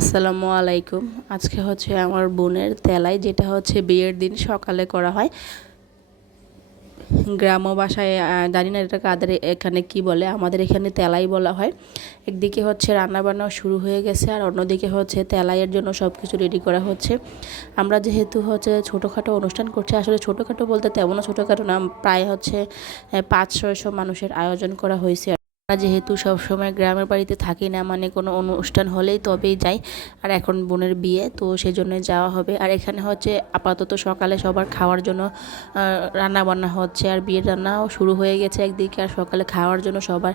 আসসালামু আলাইকুম। আজকে হচ্ছে আমার বোনের তেলাই যেটা হচ্ছে বিয়ের দিন সকালে করা হয়। গ্রাম্য আহ, জানি না এটা কাদের এখানে কি বলে আমাদের এখানে তেলাই বলা হয়। একদিকে হচ্ছে রান্নাবান্নাও শুরু হয়ে গেছে আর অন্যদিকে হচ্ছে তেলাইয়ের জন্য সব কিছু রেডি করা হচ্ছে। আমরা যেহেতু হচ্ছে ছোটোখাটো অনুষ্ঠান করছি আসলে ছোটোখাটো বলতে তেমনও ছোটোখাটো না প্রায় হচ্ছে পাঁচ ছয়শো মানুষের আয়োজন করা হয়েছে। আমরা যেহেতু সবসময় গ্রামের বাড়িতে থাকি না মানে কোনো অনুষ্ঠান হলেই তবেই যাই। আর এখন বোনের বিয়ে, তো সেই জন্য যাওয়া হবে। আর এখানে হচ্ছে আপাতত সকালে সবার খাওয়ার জন্য রান্না বান্না হচ্ছে আর বিয়ের রান্নাও শুরু হয়ে গেছে একদিকে। আর সকালে খাওয়ার জন্য সবার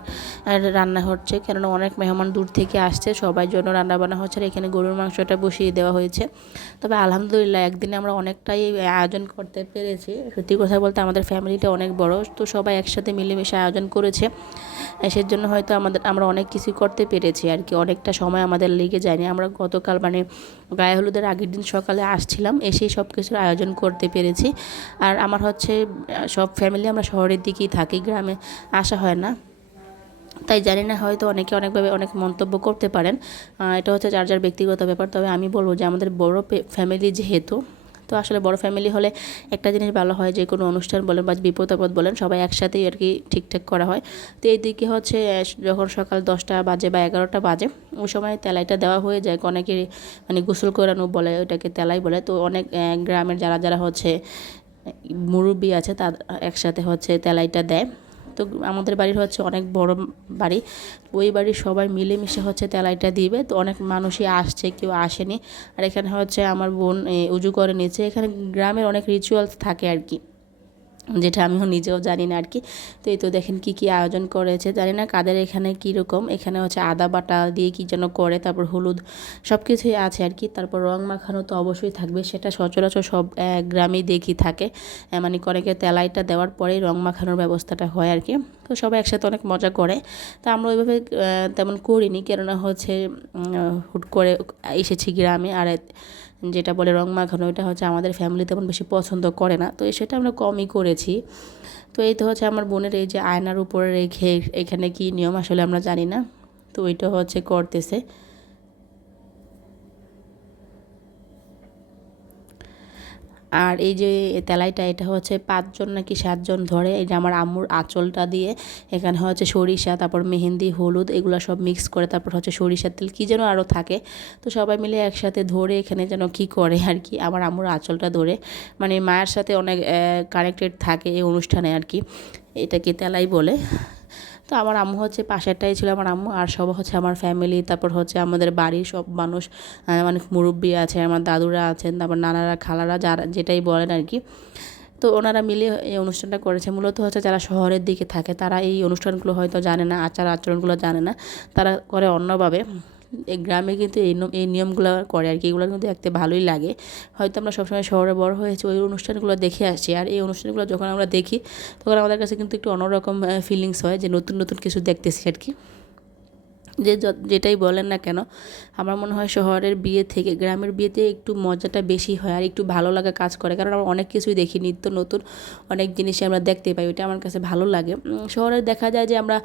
রান্না হচ্ছে। কেননা অনেক মেহমান দূর থেকে আসছে সবার জন্য রান্না বান্না হচ্ছে। আর এখানে গরুর মাংসটা বসিয়ে দেওয়া হয়েছে। তবে আলহামদুলিল্লাহ একদিনে আমরা অনেকটাই আয়োজন করতে পেরেছি। সত্যি কথা বলতে আমাদের ফ্যামিলিটা অনেক বড়, তো সবাই একসাথে মিলেমিশে আয়োজন করেছে। সেই জন্য হয়তো আমাদের, আমরা অনেক কিছু করতে পেরেছি আর কি। অনেকটা সময় আমাদের লেগে যায়নি। আমরা গতকাল মানে গায়ে হলুদের আগের দিন সকালে আসছিলাম, এসেই সব কিছুর আয়োজন করতে পেরেছি। আর আমার হচ্ছে, সব ফ্যামিলি আমরা শহরের দিকেই থাকি, গ্রামে আসা হয় না। তাই জানি না, হয়তো অনেকে অনেকভাবে অনেক মন্তব্য করতে পারেন। এটা হচ্ছে যার যার ব্যক্তিগত ব্যাপার। তবে আমি বলব যে আমাদের বড় ফ্যামিলি যেহেতু তো আসলে বড় ফ্যামিলি হলে একটা জিনিস ভালো হয় যে কোনো অনুষ্ঠান বলেন বা বিপদ আপদ বলেন, সবাই একসাথেই আর কি ঠিকঠাক করা হয়। তো এই দিকে হচ্ছে যখন সকাল দশটা বাজে বা এগারোটা বাজে, ওই সময় তেলাইটা দেওয়া হয়ে যায়। অনেকে মানে গোসল করানো বলে ওটাকে তেলাই বলে। তো অনেক গ্রামের যারা যারা হচ্ছে, মুরব্বি আছে, তার একসাথে হচ্ছে তেলাইটা দেয়। তো আমাদের বাড়ির হচ্ছে অনেক বড় বাড়ি। ওই বাড়ির সবাই মিলেমিশে হচ্ছে তেলাইটা দিবে। তো অনেক মানুষই আসছে, কেউ আসেনি। আর এখানে হচ্ছে আমার বোন উজু করে নিয়েছে। এখানে গ্রামের অনেক রিচুয়ালস থাকে আর কি। যেটা আমিও নিজেও জানি না আর কি তো এই তো দেখেন কি কি আয়োজন করেছে, জানি না কাদের এখানে কীরকম। এখানে হচ্ছে আদা বাটা দিয়ে কি যেন করে, তারপর হলুদ সব কিছুই আছে আর কি তারপর রং মাখানো তো অবশ্যই থাকবে, সেটা সচরাচর সব গ্রামেই দেখি থাকে। মানে কনেকে তেলাইটা দেওয়ার পরেই রং মাখানোর ব্যবস্থাটা হয় আর কি তো সবাই একসাথে অনেক মজা করে। তো আমরা ওইভাবে তেমন করিনি। কেননা হচ্ছে হুট করে এসেছি গ্রামে, আর যেটা বলে রং মাখানো, এটা হচ্ছে আমাদের ফ্যামিলি তেমন বেশি পছন্দ করে না। তো সেটা আমরা কমই করেছি। তো এই তো হচ্ছে আমার বোনের এই যে আয়নার উপরে রেখে এখানে কি নিয়ম আসলে আমরা জানি না। তো ওইটা হচ্ছে করতেছে। আর এই যে তেলাইটা, এটা হচ্ছে পাঁচজন নাকি সাতজন ধরে। এই যে আমার আম্মুর আঁচলটা দিয়ে, এখানে হচ্ছে সরিষা, তারপর মেহেন্দি, হলুদ, এগুলো সব মিক্স করে তারপর হচ্ছে সরিষার তেল, কী যেন আরও থাকে। তো সবাই মিলে একসাথে ধরে এখানে যেন কি করে আর কি, আমার আম্মুর আঁচলটা ধরে। মানে মায়ের সাথে অনেক কানেক্টেড থাকে এই অনুষ্ঠানে আর কি। এটাকে তেলাই বলে। তো আমার আম্মু হচ্ছে পাশেরটাই ছিল আমার আম্মু, আর সব হচ্ছে আমার ফ্যামিলি তারপর হচ্ছে আমাদের বাড়ির সব মানুষ মানে অনেক মুরব্বী আছে, আমার দাদুরা আছেন, তারপর নানারা, খালারা, যারা, যেটাই বলেন আর কি। তো ওনারা মিলে এই অনুষ্ঠানটা করেছে। মূলত হচ্ছে যারা শহরের দিকে থাকে, তারা এই অনুষ্ঠানগুলো হয়তো জানে না আচার আচরণগুলো জানে না, তারা করে অন্যভাবে। গ্রামে কিন্তু এই এই নিয়মগুলো করে আর কি। এগুলো কিন্তু দেখতে ভালোই লাগে। হয়তো আমরা সবসময় শহরে বড় হয়েছি, ওই অনুষ্ঠানগুলো দেখে আসছি আর এই অনুষ্ঠানগুলো যখন আমরা দেখি, তখন আমাদের কাছে কিন্তু একটু অন্যরকম ফিলিংস হয় যে নতুন নতুন কিছু দেখতেছি আর কি। যে যেটাই বলেন না কেন, আমার মনে হয় শহরের বিয়ে থেকে, গ্রামের বিয়েতে একটু মজাটা বেশি হয় আর একটু ভালো লাগা কাজ করে। কারণ আমরা অনেক কিছুই দেখি, নিত্য নতুন অনেক জিনিসই আমরা দেখতে পাই, ওইটা আমার কাছে ভালো লাগে। শহরে দেখা যায় যে আমরা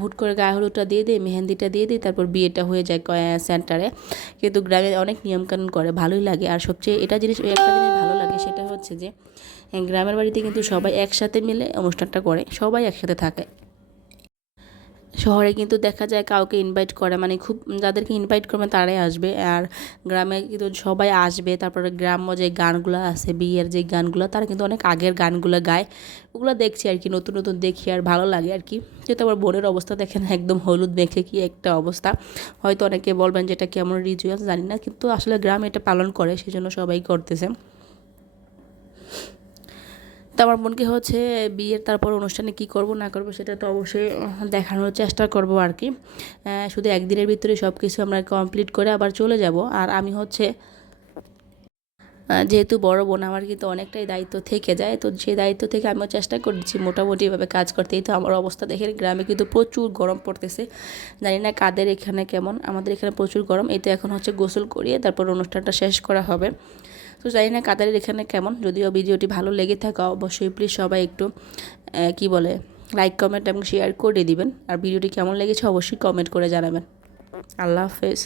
হুট করে গায়ে হলুদটা দিয়ে দিই, মেহেন্দিটা দিয়ে দিই, তারপর বিয়েটা হয়ে যায় সেন্টারে। কিন্তু গ্রামে অনেক নিয়মকানুন করে, ভালোই লাগে। আর সবচেয়ে এটা জিনিস একটা জিনিস ভালো লাগে, সেটা হচ্ছে যে, গ্রামের বাড়িতে কিন্তু সবাই একসাথে মিলে অনুষ্ঠানটা করে, সবাই একসাথে থাকে। শহরে কিন্তু দেখা যায় কাউকে ইনভাইট করে মানে খুব যাদেরকে ইনভাইট করবে তারাই আসবে। আর গ্রামে কিন্তু সবাই আসবে, তারপরে গ্রাম্য যে গানগুলো আছে, বিয়ের যে গানগুলো, তারা কিন্তু অনেক আগের গানগুলো গায়। ওগুলো দেখছি আর কি, নতুন নতুন দেখি আর ভালো লাগে আর কি। যেহেতু আমার বোনের অবস্থা দেখেন, একদম হলুদ মেখে কি একটা অবস্থা। হয়তো অনেকে বলবেন যে এটা কেমন রিচুয়াল জানি না, কিন্তু আসলে গ্রামে এটা পালন করে সেই জন্য সবাই করতেছে। তো আমার বোনকে হচ্ছে বিয়ের তারপর অনুষ্ঠানে কি করব, না করব সেটা তো অবশ্যই দেখানোর চেষ্টা করব আর কি। শুধু একদিনের ভিতরে সব কিছু আমরা কমপ্লিট করে আবার চলে যাব। আর আমি হচ্ছে যেহেতু বড় বোন, আমার কিন্তু অনেকটাই দায়িত্ব থেকে যায়। তো সেই দায়িত্ব থেকে আমিও চেষ্টা করছি মোটামুটিভাবে কাজ করতে। এই তো আমার অবস্থা দেখে গ্রামে কিন্তু প্রচুর গরম পড়তেছে। জানি না কাদের এখানে কেমন, আমাদের এখানে প্রচুর গরম। এই তো এখন হচ্ছে গোসল করিয়ে তারপর অনুষ্ঠানটা শেষ করা হবে। তো জানি না কাদের এখানে কেমন, যদিও ভিডিওটি ভালো লেগে থাকে অবশ্যই প্লিজ সবাই একটু কি বলে লাইক কমেন্ট এবং শেয়ার করে দিবেন। আর ভিডিওটি কেমন লেগেছে অবশ্যই কমেন্ট করে জানাবেন। আল্লাহ হাফেজ।